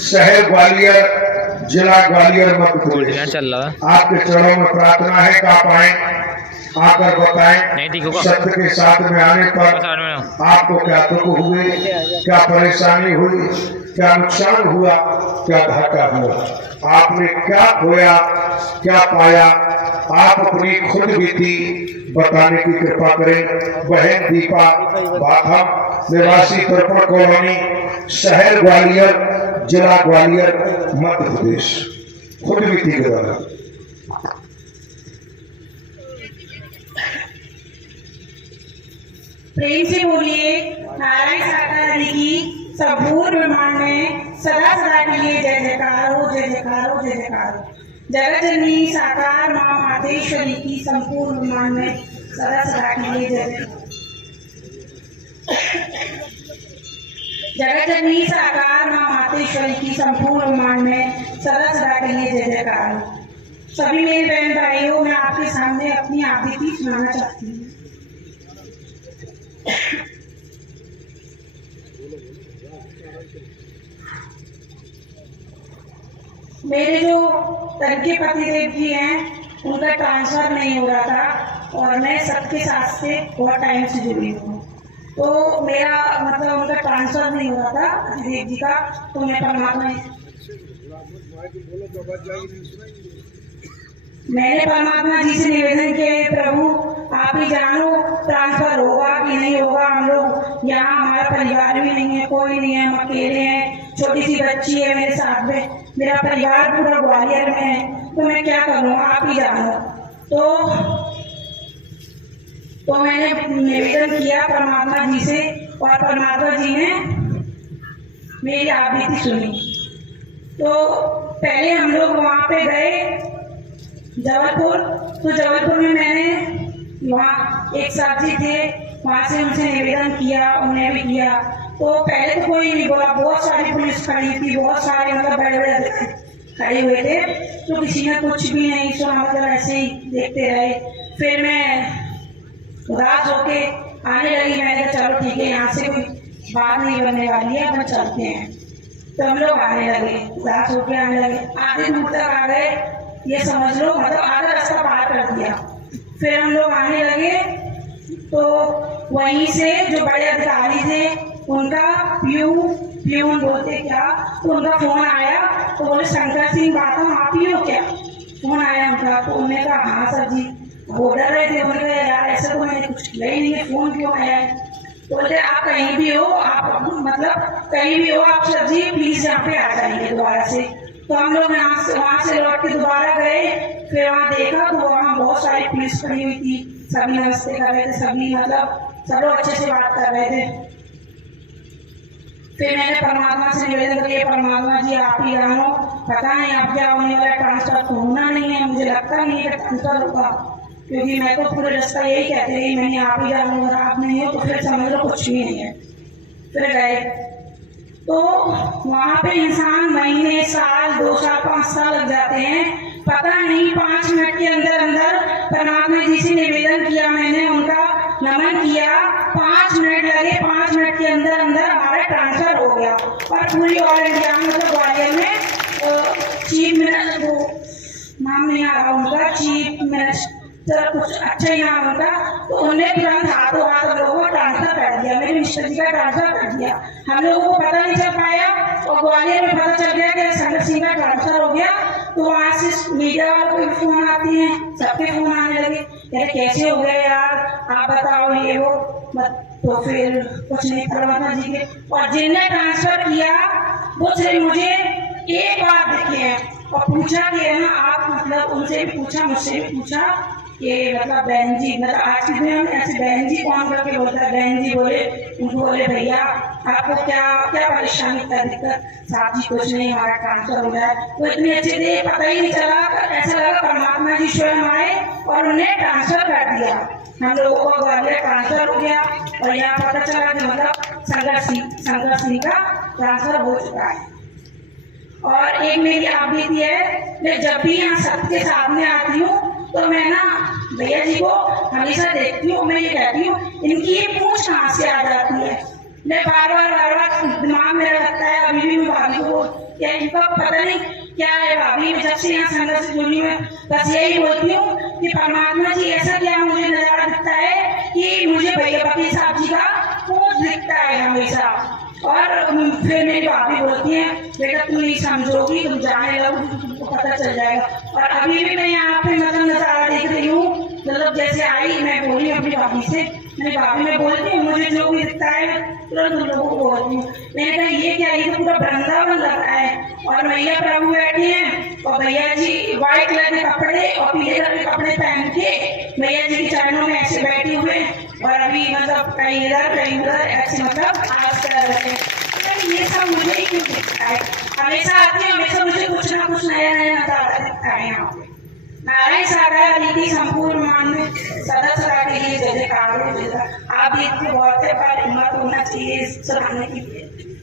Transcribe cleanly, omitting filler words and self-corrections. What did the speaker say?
शहर ग्वालियर, जिला ग्वालियर, मध्य प्रदेश। चल रहा आपके चरणों में प्रार्थना है कि आप आए, आकर बताएं नहीं ठीक होगा। सत्य के साथ में आने पर आपको क्या दुख हुए, क्या परेशानी हुई, क्या नुकसान हुआ, क्या घाटा हुआ, आपने क्या खोया, क्या पाया, आप अपनी खुद बीती बताने की कृपा करें। बहन दीपा बाथम, निवासी तर्पण कॉलोनी, शहर ग्वालियर, जिला ग्वालियर, मध्य प्रदेश। खुद बीती के द्वारा प्रेम से बोलिए नारायण साकार की संपूर्ण ब्रह्मांड में सदा सदा के लिए जय जयकार हो, जय जयकार हो, जय जयकार हो। जगत जननी साकार माँ मातेश्वरी की संपूर्ण ब्रह्मांड में सदा सदा के लिए जय जयकार। जगत जननी साकार माँ मातेश्वरी की संपूर्ण ब्रह्मांड में सदा सदा के लिए जय जयकार हो। सभी मेरे बहन भाइयों, मैं आपके सामने अपनी आबीती सुनाना चाहती हूँ। मेरे जो तनके पतिदेव जी हैं, उनका ट्रांसफर नहीं हो रहा था और मैं सबके साथ से बहुत टाइम से जुड़ी हूँ। तो मेरा मतलब उनका ट्रांसफर नहीं हो रहा था पतिदेव जी का, तो मैं मैंने परमात्मा जी से निवेदन किया, प्रभु आप ही जानो ट्रांसफर होगा कि नहीं होगा। हम लोग यहाँ, हमारा परिवार भी नहीं है, कोई नहीं है, हम अकेले हैं, छोटी सी बच्ची है मेरे साथ में, मेरा परिवार पूरा ग्वालियर में है, तो मैं क्या करूँ, आप ही जानो। तो मैंने निवेदन किया परमात्मा जी से और परमात्मा जी ने मेरी आबीती सुनी। तो पहले हम लोग वहाँ पे गए जबलपुर, तो जबलपुर में मैंने वहाँ एक साथी थे, वहाँ से उनसे निवेदन किया, उन्हें भी किया। तो पहले तो कोई नहीं बोला, बहुत सारी पुलिस खड़ी थी, बहुत सारे मतलब बड़े बड़े खड़े हुए थे, तो किसी ने कुछ भी नहीं सुना, मतलब ऐसे ही देखते रहे। फिर मैं उदास होके आने लगी, मैंने कहा चलो ठीक है, यहाँ से कोई बात नहीं बनने वाली है, अपन चलते हैं। तो हम लोग आने लगे, उदास होके आने लगे, आधे दूर तक आ गए, ये समझ लो मतलब आधा रास्ता पार कर दिया। फिर हम लोग आने लगे, तो वहीं से जो बड़े अधिकारी थे, उनका प्यून बोलते क्या, तो उनका फोन आया, तो बोले शंकर सिंह बाथम आप ही हो क्या? फोन आया उनका, तो उन्होंने कहा हाँ सर जी। वो डर रहे थे, उन्होंने कहा यार ऐसा तो मैंने कुछ किया ही नहीं है, फोन क्यों आया है? तो बोलते आप कहीं भी हो, आप मतलब कहीं भी हो आप सर जी, प्लीज यहाँ पे आ जाइए दोबारा से। तो हम लोग वहाँ से लौट के दोबारा गए, फिर वहाँ देखा तो वहाँ बहुत सारी पुलिस खड़ी हुई थी, सभी नमस्ते कर रहे थे, सभी मतलब सब लोग अच्छे से बात कर रहे थे। फिर मैंने परमात्मा से निवेदन किया, परमात्मा जी आप ही जानो, पता नहीं आप क्या होने वाला, ट्रांसफर तो होना नहीं है, मुझे लगता नहीं है ट्रांसफर होगा, क्योंकि मैं तो पूरे रास्ता यही कहते हैं मैंने आप ही जानो, अगर आप नहीं हो तो फिर समझ लो कुछ भी नहीं है। फिर गए तो वहाँ पे इंसान महीने, साल, 2 साल, 5 साल लग जाते हैं, पता नहीं 5 मिनट के अंदर अंदर परमात्मा जी से निवेदन किया, मैंने उनका नमन किया, 5 मिनट लगे, 5 मिनट के अंदर अंदर हमारा ट्रांसफर हो गया। और पूरी ऑल इंडिया मतलब ग्वालियर में चीफ मिनिस्टर, वो नाम नहीं आ रहा उनका, चीफ मिनिस्टर कुछ अच्छा ही नाम होता, तो उन्होंने तुरंत हाथों हाथ हम लोगों को ट्रांसफर कर दिया, मेरे मिस्टर जी का ट्रांसफर कर दिया। हम लोगों को पता नहीं चल पाया और ग्वालियर में पता चल गया कि शंकर सिंह का ट्रांसफर हो गया। तो वहाँ से मीडिया वालों के फोन आती हैं, सबके फोन आने लगे, यार कैसे हो गया यार, आप बताओ ये वो। तो फिर कुछ नहीं, परमात्मा जी के और जिनने ट्रांसफर किया वो सिर्फ मुझे एक बार देखे हैं और पूछा कि है ना आप मतलब, उनसे भी पूछा, मुझसे भी पूछा कि मतलब बहन जी, मतलब आज की दुनिया में ऐसे बहन जी कौन करके बोलता है, बहन जी बोले, उनको बोले भैया आपको क्या क्या परेशानी, क्या दिक्कत? साहब जी कुछ नहीं, हमारा ट्रांसफर हो गया है। वो इतने अच्छे थे, पता ही नहीं चला, ऐसा लगा परमात्मा जी स्वयं आए और उन्हें ट्रांसफर कर दिया। हम लोगों को ग्वालियर ट्रांसफर हो गया और यहाँ पता चला कि मतलब शंकर सिंह का ट्रांसफर हो चुका है। और एक मेरी आबीती है, मैं जब भी यहाँ सबके सामने आती हूँ तो मैं ना भैया जी को हमेशा देखती हूँ, मैं ये कहती हूँ इनकी ये पूंछ कहाँ से आ जाती है, मैं बार-बार दिमाग मेरा लगता है अभी भी मैं भाभी को क्या इनको पता नहीं क्या है भाभी। मैं जब से यहाँ संघर्ष से जुड़ी हूँ बस यही बोलती हूँ कि परमात्मा जी ऐसा क्या मुझे नजारा दिखता है कि मुझे भैया वकील साहब जी का पोज दिखता है हमेशा। और फिर मेरी भाभी बोलती है बेटा तुम नहीं समझोगी, तुम जाने लगोगी तुमको पता चल जाएगा। और अभी भी मैं यहाँ पे मतलब नजारा देख रही हूँ, मतलब जैसे आई मैं बोली अपनी भाभी से, मेरी भाभी में बोलती हूँ मुझे जो भी दिखता है तुरंत उन लोगों को बोलती हूँ। मैंने कहा ये क्या, ये तो पूरा वृंदावन लग रहा है। और मैया प्रभु बैठे हैं और भैया जी व्हाइट कलर के कपड़े और पीले कलर के कपड़े पहन के भैया जी के चरणों में ऐसे बैठे हुए और अभी मतलब कहीं इधर कहीं उधर ऐसे मतलब आज कर रहे हैं। ये सब मुझे ही क्यों दिखता है, हमेशा आती है हमेशा मुझे कुछ ना कुछ नया नया नजारा दिखता है। यहाँ पे नारायण सागर नीति संपूर्ण मान में सदा सदा के लिए जय जयकार हो। आप भी बहुत से पर हिम्मत होना चाहिए सुनाने की।